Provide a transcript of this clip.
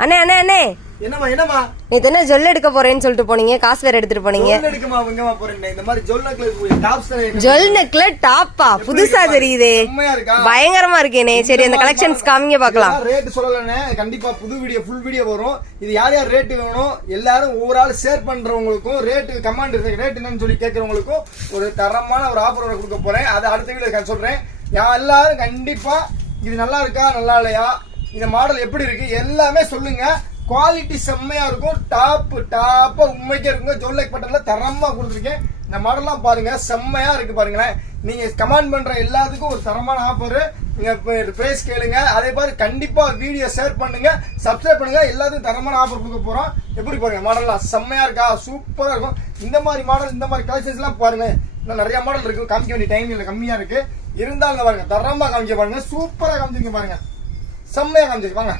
அண்ணே அண்ணே அண்ணே. என்னம்மா என்னம்மா? நேத்து என்ன ஜொல் எடுக்க போறேன்னு சொல்லிட்டு போனீங்க காசு வேற எடுத்துட்டு போனீங்க. எடுக்கமா எங்கம்மா போறேன் இந்த மாதிரி ஜொல் நெக்லஸ் டாப்ஸ் ஜொல் நெக்ல டாப்பா? புதுசா தெரியுதே. பயங்கரமா இருக்கேனே. சரி அந்த கலெக்ஷன்ஸ் காமிங்க பார்க்கலாம். ரேட் சொல்லலண்ணே. கண்டிப்பா புது வீடியோ ஃபுல் வீடியோ வரும். இது யார் யார் ரேட் வேணும்? எல்லாரும் ஒவ்வொரு ஆள் ஷேர் பண்றவங்களுக்கும் ரேட்டு கமாண்ட் ரேட் என்னன்னு சொல்லி கேட்கறவங்களுக்கும் ஒரு தரமான ஒரு ஆஃபர் கொடுக்க போறேன். அதை அடுத்த வீடியோ சொல்றேன். எல்லாரும் கண்டிப்பா இது நல்லா இருக்கா நல்லா இல்லையா? இந்த மாடல் எப்படி இருக்கு? எல்லாமே சொல்லுங்க. குவாலிட்டி செம்மையா இருக்கும். டாப் டாப்பா உண்மைக்கே இருக்குங்க. ஜோல்லைக் பட்டன்ல தரமா கொடுத்துருக்கேன். இந்த மாடல்லாம் பாருங்க. செம்மையா இருக்கு பாருங்களேன். நீங்க கமெண்ட் பண்ற எல்லாத்துக்கும் ஒரு தரமான ஆஃபர் நீங்க பிரைஸ் கேளுங்க. அதே மாதிரி கண்டிப்பா வீடியோ ஷேர் பண்ணுங்க. சப்ஸ்கிரைப் பண்ணுங்க. எல்லாத்துக்கும் தரமான ஆஃபர் கொடுக்க போறோம். எப்படி பாருங்க? மாடல்லாம் செம்மையா இருக்கா? சூப்பரா இருக்கும். இந்த மாதிரி மாடல் இந்த மாதிரி கலெக்ஷன்ஸ் எல்லாம் பாருங்க. இன்னும் நிறைய மாடல் இருக்கு. காமிக்க வேண்டிய டைம் இல்லை கம்மியா இருக்கு. இருந்தாலும் பாருங்க தரமா காமிக்க பாருங்க. சூப்பரா காமிச்சிருக்க பாருங்க. செம்மையா காமிச்சிருக்கு வாங்க